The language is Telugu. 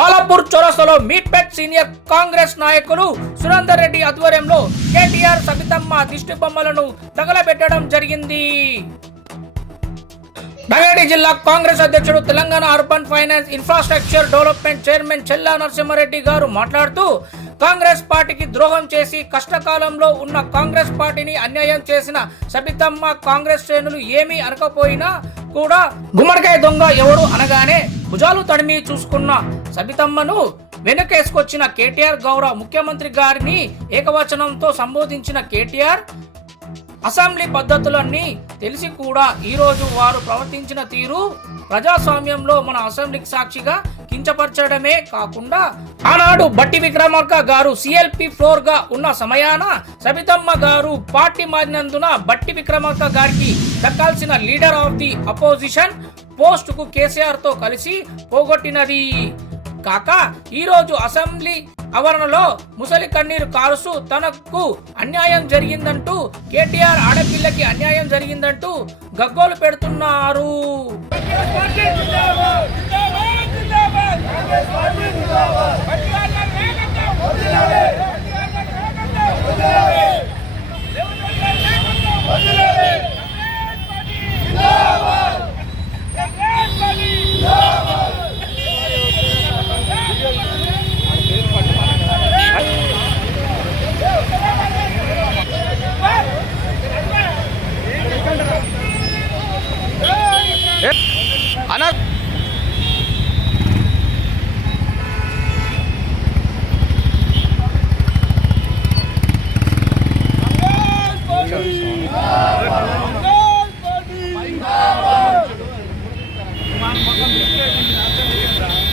బాలాపూర్ చౌరస్తాలో మీట్పెట్ సీనియర్ కాంగ్రెస్ నాయకులు సురేందర్ రెడ్డి ఆధ్వర్యంలో కేటీఆర్ సబితమ్మ దిష్టి బొమ్మలను తగలబెట్టడం జరిగింది. రంగారెడ్డి జిల్లా కాంగ్రెస్ అధ్యక్షుడు Telangana urban finance infrastructure development chairman Chella Narasimhareddy గారు మాట్లాడుతూ కాంగ్రెస్ పార్టీకి ద్రోహం చేసి కష్టకాలంలో ఉన్న కాంగ్రెస్ పార్టీని అన్యాయం చేసిన సబితమ్మ కాంగ్రెస్ శ్రేణులు ఏమీ అనకపోయినా కూడా గుమ్మడికాయ దొంగ ఎవరు అనగానే భుజాలు తడిమి చూసుకున్న సబితమ్మను వెనకేసుకొచ్చిన కేటీఆర్ గౌరవ ముఖ్యమంత్రి గారిని ఏకవచనంతో సంబోధించిన కేటీఆర్ అసెంబ్లీ పద్ధతులన్నీ తెలిసి కూడా ఈరోజు వారు ప్రవర్తించిన తీరు ప్రజాస్వామ్యంలో మన అసెంబ్లీకి సాక్షిగా కించపరచడమే కాకుండా ఆనాడు బట్టి విక్రమార్క గారు సిఎల్పి ఫ్లోర్గా ఉన్న సమయాన సబితమ్మ గారు పార్టీ మారినందున బట్టి విక్రమార్క గారికి దక్కాల్సిన లీడర్ ఆఫ్ ది అపోజిషన్ పోస్ట్కు కేసీఆర్తో కలిసి పోగొట్టినది. కాక ఈరోజు అసెంబ్లీ ఆవరణలో ముసలి కన్నీరు కారుస్తూ తనకు అన్యాయం జరిగిందంటూ కేటీఆర్ ఆడపిల్లకి అన్యాయం జరిగిందంటూ గగ్గోలు పెడుతున్నారు. 哎。